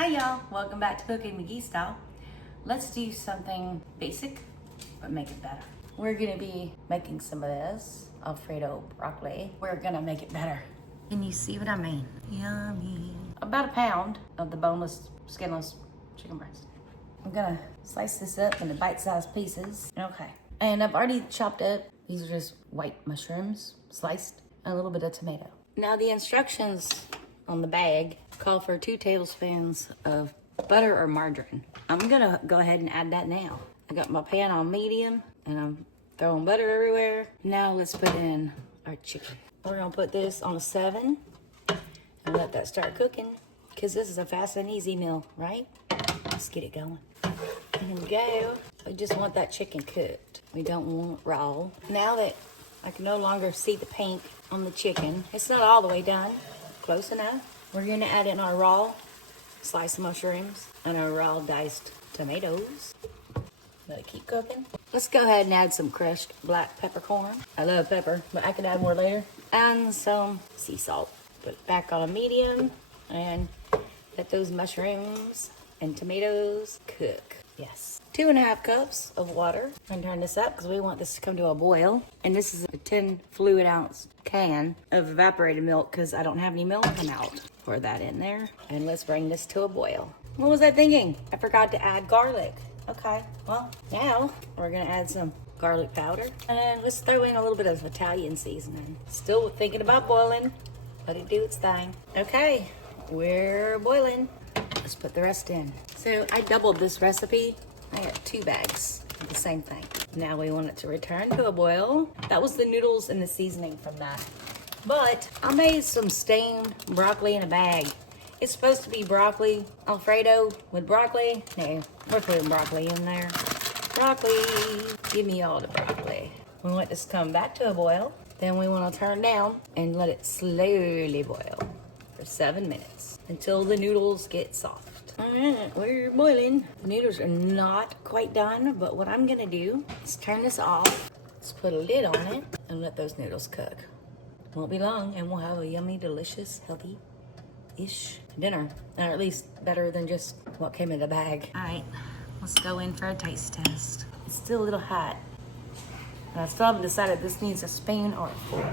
Hi y'all, welcome back to Cooking McGee Style. Let's do something basic, but make it better. We're gonna be making some of this Alfredo broccoli. We're gonna make it better. Can you see what I mean? Yummy. About a pound of the boneless, skinless chicken breast. I'm gonna slice this up into bite-sized pieces. Okay, and I've already chopped up, these are just white mushrooms, sliced, and a little bit of tomato. Now the instructions on the bag call for 2 tablespoons of butter or margarine. I'm gonna go ahead and add that now. I got my pan on medium and I'm throwing butter everywhere. Now let's put in our chicken. We're gonna put this on a 7 and let that start cooking because this is a fast and easy meal, right? Let's get it going. Here we go. We just want that chicken cooked. We don't want it raw. Now that I can no longer see the pink on the chicken, it's not all the way done. Close enough. We're gonna add in our raw sliced mushrooms and our raw diced tomatoes. Let it keep cooking. Let's go ahead and add some crushed black peppercorn. I love pepper, but I can add more later. And some sea salt. Put it back on a medium and let those mushrooms and tomatoes cook. Yes. 2.5 cups of water. I'm gonna turn this up because we want this to come to a boil. And this is a 10 fluid ounce can of evaporated milk because I don't have any milk come out. Pour that in there and let's bring this to a boil. What was I thinking? I forgot to add garlic. Okay, well, now we're gonna add some garlic powder and let's throw in a little bit of Italian seasoning. Still thinking about boiling. Let it do its thing. Okay, we're boiling. Let's put the rest in. So I doubled this recipe. I got 2 bags of the same thing. Now we want it to return to a boil. That was the noodles and the seasoning from that. But I made some steamed broccoli in a bag. It's supposed to be broccoli Alfredo with broccoli. No, we're putting broccoli in there. Broccoli, give me all the broccoli. We want this to come back to a boil. Then we want to turn down and let it slowly boil for 7 minutes until the noodles get soft. All right, we're boiling. The noodles are not quite done, but what I'm gonna do is turn this off. Let's put a lid on it and let those noodles cook. Won't be long and we'll have a yummy, delicious, healthy-ish dinner. Or at least better than just what came in the bag. All right, let's go in for a taste test. It's still a little hot. And I still haven't decided if this needs a spoon or a fork.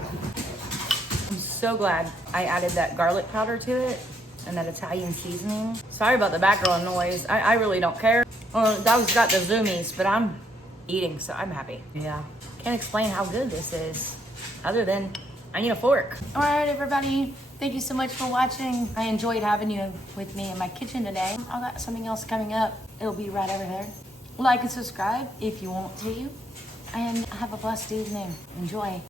I'm so glad I added that garlic powder to it and that Italian seasoning. Sorry about the background noise. I really don't care. Well, that was got the zoomies, but I'm eating, so I'm happy. Yeah, can't explain how good this is, other than I need a fork. All right, everybody. Thank you so much for watching. I enjoyed having you with me in my kitchen today. I got something else coming up. It'll be right over there. Like and subscribe if you want to. And have a blessed evening. Enjoy.